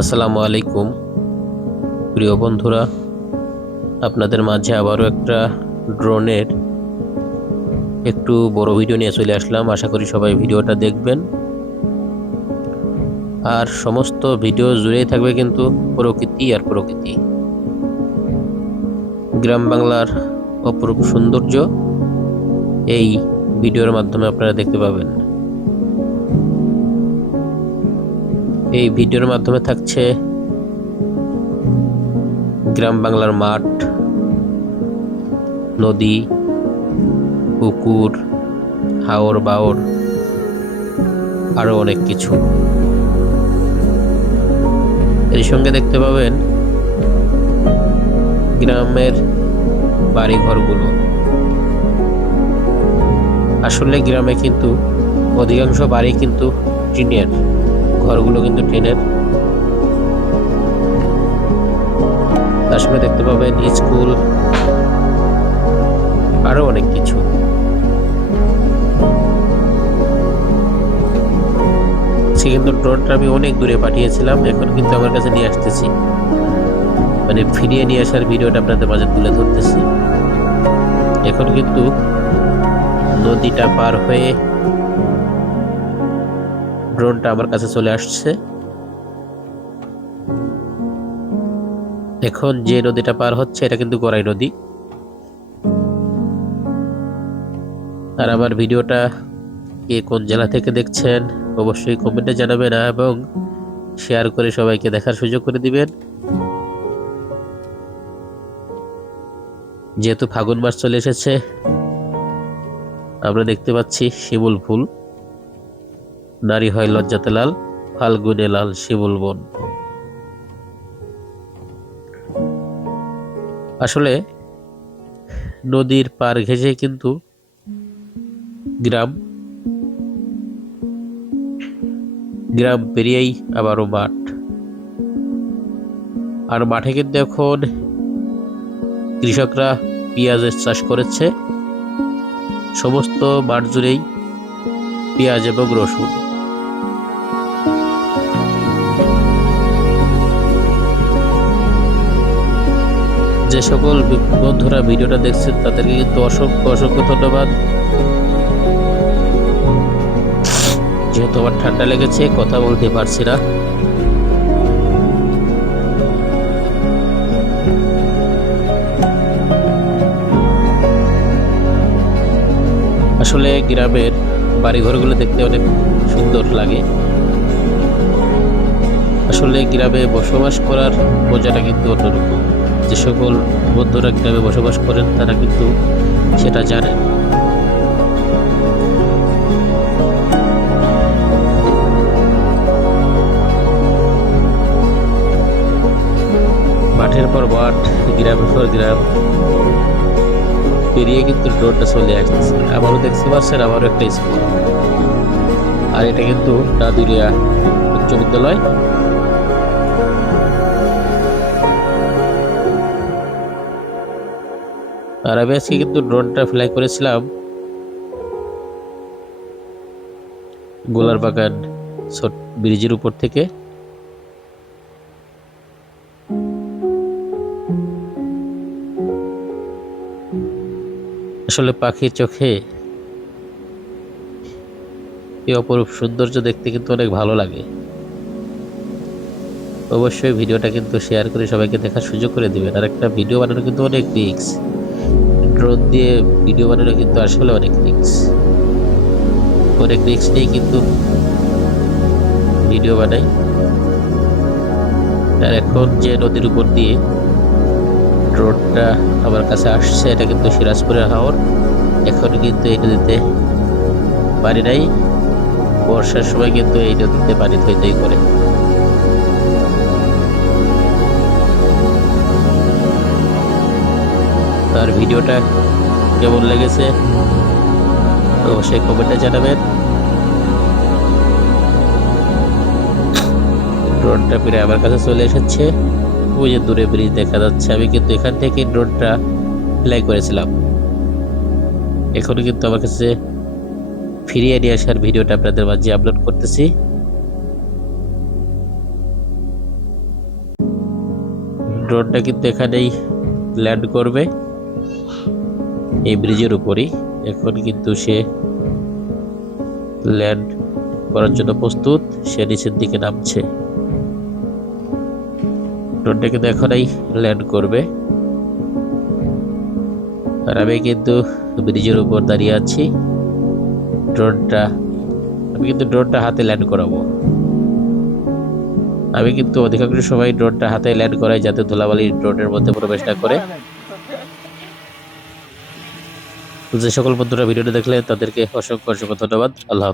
আসসালামু আলাইকুম প্রিয় বন্ধুরা, আপনাদের মাঝে আবারও একটা ড্রোনের একটু বড় ভিডিও নিয়ে চলে আসলাম। আশা করি সবাই ভিডিওটা দেখবেন, আর সমস্ত ভিডিও জুড়েই থাকবে কিন্তু প্রকৃতি আর প্রকৃতি, গ্রাম বাংলার অপরূপ সৌন্দর্য এই ভিডিওর মাধ্যমে আপনারা দেখতে পাবেন। এই ভিডিওর মাধ্যমে থাকছে গ্রাম বাংলার মাঠ, নদী, পুকুর, হাওর বাওর, আরো অনেক কিছু। এর সঙ্গে দেখতে পাবেন গ্রামের বাড়ি ঘরগুলো। আসলে গ্রামে কিন্তু অধিকাংশ বাড়ি কিন্তু টিনের, ঘরগুলো কিন্তু টিনের। তার সঙ্গে দেখতে পাবেন স্কুল, আরো অনেক কিছু। কিন্তু ড্রোনটা আমি অনেক দূরে পাঠিয়েছিলাম, এখন কিন্তু আমার কাছে নিয়ে আসতেছি, মানে ফিরিয়ে নিয়ে আসার ভিডিওটা আপনাদের মাঝে তুলে ধরতেছি। এখন কিন্তু নদীটা পার হয়ে ড্রোনটা আমার কাছে চলে আসছে। এখন যে নদীটা পার হচ্ছে এটা কিন্তু গড়াই নদী। আর আমার ভিডিওটা কে কোন জেলা থেকে দেখছেন অবশ্যই কমেন্টে জানাবেন, এবং শেয়ার করে সবাইকে দেখার সুযোগ করে দিবেন। যেহেতু ফাগুন মাস চলে এসেছে, আমরা দেখতে পাচ্ছি শিমুল ফুল। নারী হয় লজ্জাতে লাল, ফাল্গুনে লাল শিমুল বন। আসলে নদীর পার ঘেঁষে কিন্তু গ্রাম, গ্রাম পেরিয়েই আবারও মাঠ। আর মাঠে কিন্তু এখন কৃষকরা পেঁয়াজের চাষ করেছে। সমস্ত মাঠ জুড়েই পেঁয়াজ এবং রসুন। যে সকল বন্ধুরা ভিডিওটা দেখছেন তাদেরকে কিন্তু অসংখ্য অসংখ্য ধন্যবাদ। যেহেতু আমার ঠান্ডা লেগেছে, কথা বলতে পারছি না। আসলে গ্রামের বাড়িঘরগুলো দেখতে অনেক সুন্দর লাগে। আসলে গ্রামে বসবাস করার মজাটা কিন্তু অন্যরকম। যে সকল বন্ধুরা গ্রামে বসবাস করেন তারা কিন্তু সেটা জানেন। মাঠের পর মাঠ, গ্রামের পর গ্রাম পেরিয়ে কিন্তু ড্রোনটা চলে আসতেছে। আবারও দেখতে পাচ্ছেন আবারও একটা স্কুল, আর এটা কিন্তু নাদুরিয়া উচ্চ বিদ্যালয়। আর আমি আজকে কিন্তু ড্রোনটা ফ্লাই করেছিলাম গোলার বাগান ব্রিজের উপর থেকে। আসলে পাখির চোখে এই অপরূপ সৌন্দর্য দেখতে কিন্তু অনেক ভালো লাগে। অবশ্যই ভিডিওটা কিন্তু শেয়ার করে সবাইকে দেখার সুযোগ করে দিবেন। আর একটা ভিডিও বানানো কিন্তু অনেক রিস্ক, ড্রোন দিয়ে ভিডিও বানানো কিন্তু আসলে অনেক রিস্ক। অনেক রিস্ক নিয়ে কিন্তু ভিডিও বানাই। আর এখন যে নদীর উপর দিয়ে ড্রোনটা আমার কাছে আসছে এটা কিন্তু সিরাজপুরের হাওর। এখন কিন্তু এই নদীতে পানি নাই, বর্ষার সময় কিন্তু এই নদীতে পানি থই থই করে। তার ভিডিওটা কেমন লেগেছে অবশ্যই কমেন্টে জানাবেন। ড্রোনটা ফিরে আমার কাছে চলে এসেছে। ওই যে দূরে ব্রিজ দেখা যাচ্ছে, আমি কিন্তু এখান থেকে ড্রোনটা ফ্লাই করেছিলাম। এখন কিন্তু আমার কাছে ফিরিয়ে নিয়ে আসার ভিডিওটা আপনাদের মাঝে আপলোড করতেছি। ড্রোনটা কিন্তু এখানেই ল্যান্ড করবে, এই ব্রিজের উপরই। এখন কিন্তু সে ল্যান্ড করার জন্য প্রস্তুত, সে নিচের দিকে নামছে। ড্রোনটা কিন্তু এখনই ল্যান্ড করবে। আর আমি কিন্তু ব্রিজের উপর দাঁড়িয়ে আছি। আমি কিন্তু ড্রোনটা হাতে ল্যান্ড করাবো। আমি কিন্তু অধিকাংশ সময় ড্রোনটা হাতে ল্যান্ড করাই, যাতে ধুলাবালি ড্রোনের মধ্যে প্রবেশ না করে। যে সকল বন্ধুরা ভিডিওটা দেখলে তাদেরকে অসংখ্য অসংখ্য ধন্যবাদ। আল্লাহ হাফেজ।